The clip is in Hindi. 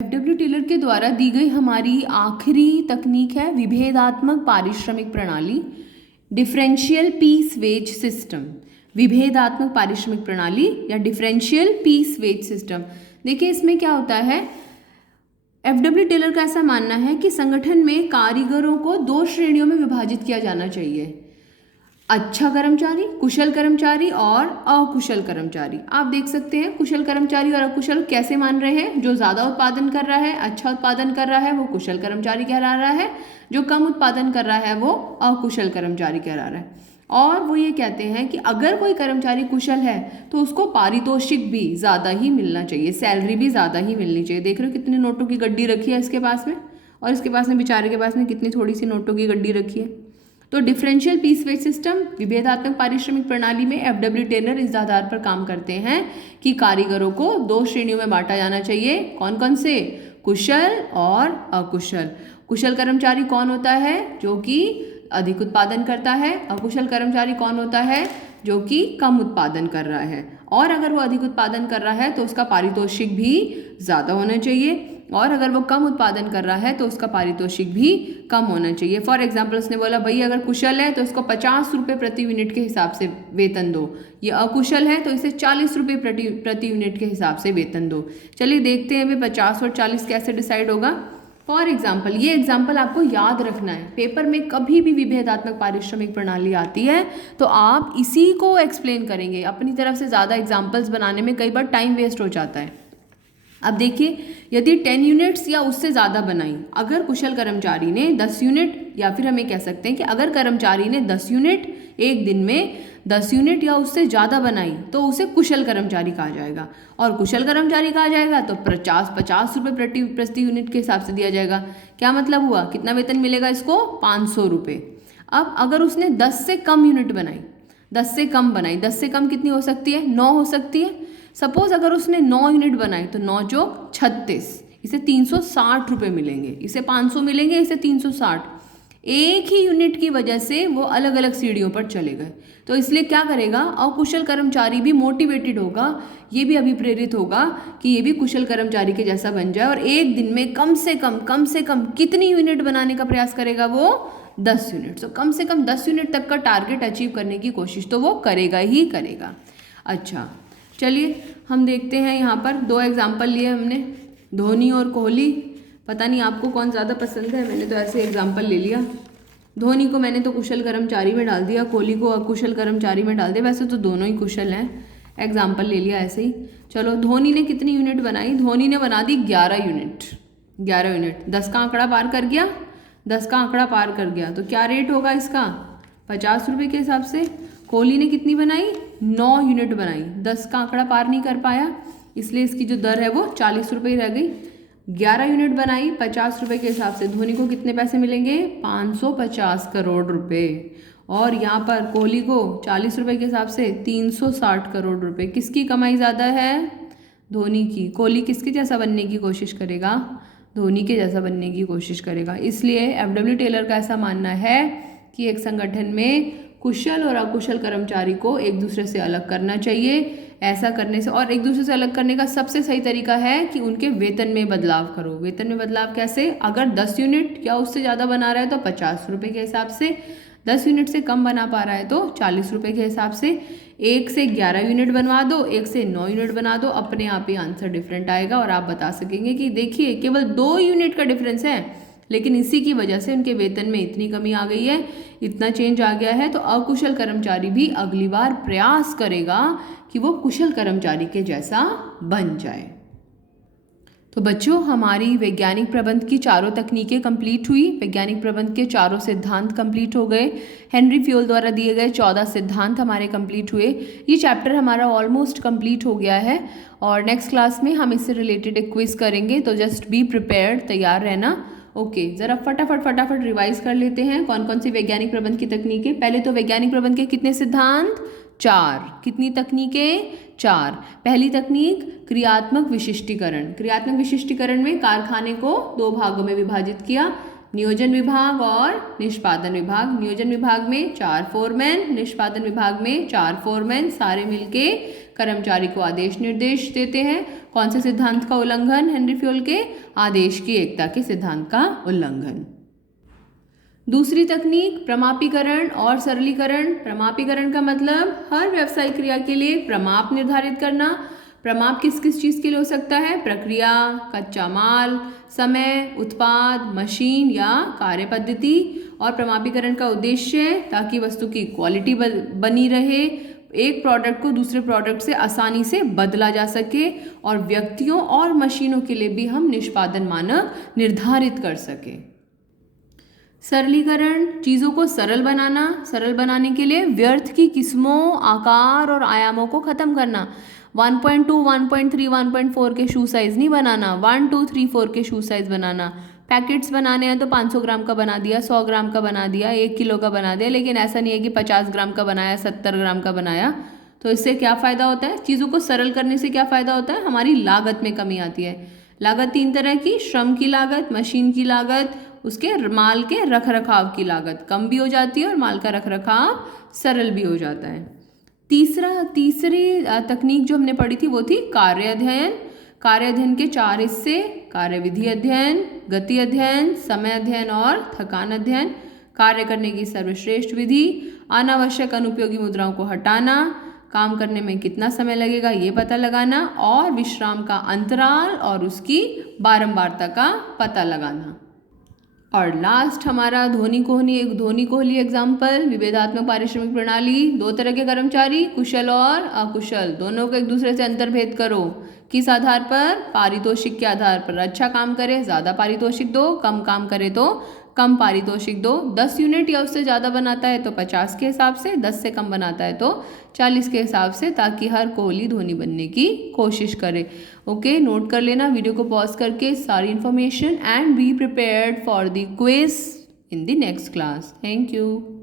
एफडब्ल्यू टेलर के द्वारा दी गई हमारी आखिरी तकनीक है विभेदात्मक पारिश्रमिक प्रणाली, डिफरेंशियल पीस वेज सिस्टम। विभेदात्मक पारिश्रमिक प्रणाली या डिफरेंशियल पीस वेज सिस्टम। देखिए इसमें क्या होता है, एफडब्ल्यू टेलर का ऐसा मानना है कि संगठन में कारीगरों को दो श्रेणियों में विभाजित किया जाना चाहिए, अच्छा कर्मचारी, कुशल कर्मचारी और अकुशल कर्मचारी। आप देख सकते हैं कुशल कर्मचारी और अकुशल कैसे मान रहे हैं। जो ज़्यादा उत्पादन कर रहा है, अच्छा उत्पादन कर रहा है, वो कुशल कर्मचारी कहला रहा है। जो कम उत्पादन कर रहा है वो अकुशल कर्मचारी कहला रहा है। और वो ये कहते हैं कि अगर कोई कर्मचारी कुशल है तो उसको पारितोषिक भी ज़्यादा ही मिलना चाहिए, सैलरी भी ज़्यादा ही मिलनी चाहिए। देख रहे हो कितने नोटों की गड्डी रखी है इसके पास में, और इसके पास में बेचारे के पास में कितनी थोड़ी सी नोटों की गड्डी रखी है। तो डिफरेंशियल पीस वेज सिस्टम विभेदात्मक पारिश्रमिक प्रणाली में एफडब्ल्यू टेलर इस आधार पर काम करते हैं कि कारीगरों को दो श्रेणियों में बांटा जाना चाहिए। कौन कौन से? कुशल और अकुशल। कुशल कर्मचारी कौन होता है? जो कि अधिक उत्पादन करता है। अकुशल कर्मचारी कौन होता है? जो कि कम उत्पादन कर रहा है। और अगर वो अधिक उत्पादन कर रहा है तो उसका पारितोषिक भी ज़्यादा होना चाहिए, और अगर वो कम उत्पादन कर रहा है तो उसका पारितोषिक भी कम होना चाहिए। फॉर एग्जाम्पल उसने बोला भाई अगर कुशल है तो इसको 50 रुपये प्रति यूनिट के हिसाब से वेतन दो, ये अकुशल है तो इसे 40 रुपये प्रति यूनिट के हिसाब से वेतन दो। चलिए देखते हैं भाई 50 और 40 कैसे डिसाइड होगा। फॉर एग्जाम्पल, ये एग्जाम्पल आपको याद रखना है, पेपर में कभी भी विभेदात्मक पारिश्रमिक प्रणाली आती है तो आप इसी को एक्सप्लेन करेंगे। अपनी तरफ से ज़्यादा एग्जाम्पल्स बनाने में कई बार टाइम वेस्ट हो जाता है। अब देखिए, यदि 10 यूनिट्स या उससे ज़्यादा बनाई, अगर कुशल कर्मचारी ने 10 यूनिट, या फिर हमें कह सकते हैं कि अगर कर्मचारी ने 10 यूनिट एक दिन में 10 यूनिट या उससे ज़्यादा बनाई तो उसे कुशल कर्मचारी कहा जाएगा। और कुशल कर्मचारी कहा जाएगा तो 50 रुपये प्रति यूनिट के हिसाब से दिया जाएगा। क्या मतलब हुआ, कितना वेतन मिलेगा इसको? 500 रुपये। अब अगर उसने 10 से कम यूनिट बनाई, 10 से कम बनाई, 10 से कम कितनी हो सकती है? 9 हो सकती है। सपोज अगर उसने 9 यूनिट बनाई तो 9 चौक 36, इसे 360 रुपये मिलेंगे, इसे 500 मिलेंगे, इसे 360। एक ही यूनिट की वजह से वो अलग अलग सीढ़ियों पर चले गए। तो इसलिए क्या करेगा, अकुशल कर्मचारी भी मोटिवेटेड होगा, ये भी अभिप्रेरित होगा कि ये भी कुशल कर्मचारी के जैसा बन जाए और एक दिन में कम से कम कितनी यूनिट बनाने का प्रयास करेगा वो? 10 यूनिट। तो कम से कम 10 यूनिट तक का टारगेट अचीव करने की कोशिश तो वो करेगा ही करेगा। अच्छा चलिए हम देखते हैं, यहाँ पर 2 एग्जाम्पल लिए हमने, धोनी और कोहली। पता नहीं आपको कौन ज़्यादा पसंद है, मैंने तो ऐसे एग्जाम्पल ले लिया। धोनी को मैंने तो कुशल कर्मचारी में डाल दिया, कोहली को अकुशल कर्मचारी में डाल दिया। वैसे तो दोनों ही कुशल हैं, एग्जाम्पल ले लिया ऐसे ही। चलो धोनी ने कितनी यूनिट बनाई? धोनी ने बना दी 11 यूनिट। 11 यूनिट, 10 का आंकड़ा पार कर गया, 10 का आंकड़ा पार कर गया तो क्या रेट होगा इसका? 50 रुपये के हिसाब से। कोहली ने कितनी बनाई? 9 यूनिट बनाई, 10 का आंकड़ा पार नहीं कर पाया, इसलिए इसकी जो दर है वो 40 रुपये रह गई। 11 यूनिट बनाई 50 रुपये के हिसाब से, धोनी को कितने पैसे मिलेंगे? 550 करोड़ रुपए। और यहाँ पर कोहली को 40 रुपये के हिसाब से 360 करोड़ रुपए। किसकी कमाई ज़्यादा है? धोनी की। कोहली किसके जैसा बनने की कोशिश करेगा? धोनी के जैसा बनने की कोशिश करेगा। इसलिए एफडब्ल्यू टेलर का ऐसा मानना है कि एक संगठन में कुशल और अकुशल कर्मचारी को एक दूसरे से अलग करना चाहिए। ऐसा करने से, और एक दूसरे से अलग करने का सबसे सही तरीका है कि उनके वेतन में बदलाव करो। वेतन में बदलाव कैसे? अगर 10 यूनिट या उससे ज़्यादा बना रहा है तो 50 रुपये के हिसाब से, 10 यूनिट से कम बना पा रहा है तो 40 रुपये के हिसाब से। 1 से 11 यूनिट बनवा दो, 1 से 9 यूनिट बना दो, अपने आप ही आंसर डिफरेंट आएगा और आप बता सकेंगे कि देखिए केवल 2 यूनिट का डिफरेंस है, लेकिन इसी की वजह से उनके वेतन में इतनी कमी आ गई है, इतना चेंज आ गया है। तो अकुशल कर्मचारी भी अगली बार प्रयास करेगा कि वो कुशल कर्मचारी के जैसा बन जाए। तो बच्चों हमारी वैज्ञानिक प्रबंध की चारों तकनीकें कंप्लीट हुई, वैज्ञानिक प्रबंध के चारों सिद्धांत कंप्लीट हो गए, हेनरी फ्यूल द्वारा दिए गए 14 सिद्धांत हमारे कंप्लीट हुए। ये चैप्टर हमारा ऑलमोस्ट कंप्लीट हो गया है और नेक्स्ट क्लास में हम इससे रिलेटेड एक क्विज करेंगे, तो जस्ट बी प्रिपेयर्ड, तैयार रहना। ओके ज़रा फटाफट रिवाइज कर लेते हैं कौन कौन सी वैज्ञानिक प्रबंध की तकनीकें। पहले तो वैज्ञानिक प्रबंध के कितने सिद्धांत? 4। कितनी तकनीकें? 4। पहली तकनीक क्रियात्मक विशिष्टीकरण। क्रियात्मक विशिष्टीकरण में कारखाने को 2 भागों में विभाजित किया, नियोजन विभाग और निष्पादन विभाग। नियोजन विभाग में 4 फोरमैन, निष्पादन विभाग में 4 फोरमैन, सारे मिलके कर्मचारी को आदेश निर्देश देते हैं। कौन से सिद्धांत का उल्लंघन? हेनरी फ्योल के आदेश की एकता के सिद्धांत का उल्लंघन। दूसरी तकनीक प्रमापीकरण और सरलीकरण। प्रमापीकरण का मतलब हर व्यवसायिक क्रिया के लिए प्रमाप निर्धारित करना। प्रमाप किस किस चीज़ के लिए हो सकता है? प्रक्रिया, कच्चा माल, समय, उत्पाद, मशीन या कार्य पद्धति। और प्रमापीकरण का उद्देश्य है ताकि वस्तु की क्वालिटी बनी रहे, एक प्रोडक्ट को दूसरे प्रोडक्ट से आसानी से बदला जा सके और व्यक्तियों और मशीनों के लिए भी हम निष्पादन मानक निर्धारित कर सकें। सरलीकरण, चीज़ों को सरल बनाना। सरल बनाने के लिए व्यर्थ की किस्मों, आकार और आयामों को ख़त्म करना। 1.2, 1.3, 1.4 के शू साइज़ नहीं बनाना, 1, 2, 3, 4 के शू साइज़ बनाना। पैकेट्स बनाने हैं तो 500 ग्राम का बना दिया, 100 ग्राम का बना दिया, 1 किलो का बना दिया, लेकिन ऐसा नहीं है कि 50 ग्राम का बनाया, 70 ग्राम का बनाया। तो इससे क्या फ़ायदा होता है? चीज़ों को सरल करने से क्या फ़ायदा होता है? हमारी लागत में कमी आती है। लागत 3 तरह की, श्रम की लागत, मशीन की लागत, उसके माल के रखरखाव की लागत कम भी हो जाती है और माल का रखरखाव सरल भी हो जाता है। तीसरी तकनीक जो हमने पढ़ी थी वो थी कार्य अध्ययन। कार्य अध्ययन के 4 हिस्से: कार्यविधि अध्ययन, गति अध्ययन, समय अध्ययन और थकान अध्ययन। कार्य करने की सर्वश्रेष्ठ विधि, अनावश्यक अनुपयोगी मुद्राओं को हटाना, काम करने में कितना समय लगेगा ये पता लगाना और विश्राम का अंतराल और उसकी बारंबारता का पता लगाना। और लास्ट हमारा धोनी कोहली एग्जाम्पल, विभेदात्मक पारिश्रमिक प्रणाली। 2 तरह के कर्मचारी, कुशल और अकुशल, दोनों को एक दूसरे से अंतर्भेद करो। किस आधार पर? पारितोषिक के आधार पर। अच्छा काम करे ज़्यादा पारितोषिक दो, कम काम करे तो कम पारितोषिक दो। 10 यूनिट या उससे ज़्यादा बनाता है तो 50 के हिसाब से, 10 से कम बनाता है तो 40 के हिसाब से, ताकि हर कोहली धोनी बनने की कोशिश करे। ओके, नोट कर लेना वीडियो को पॉज करके सारी information and be prepared for the quiz in the next class. Thank you.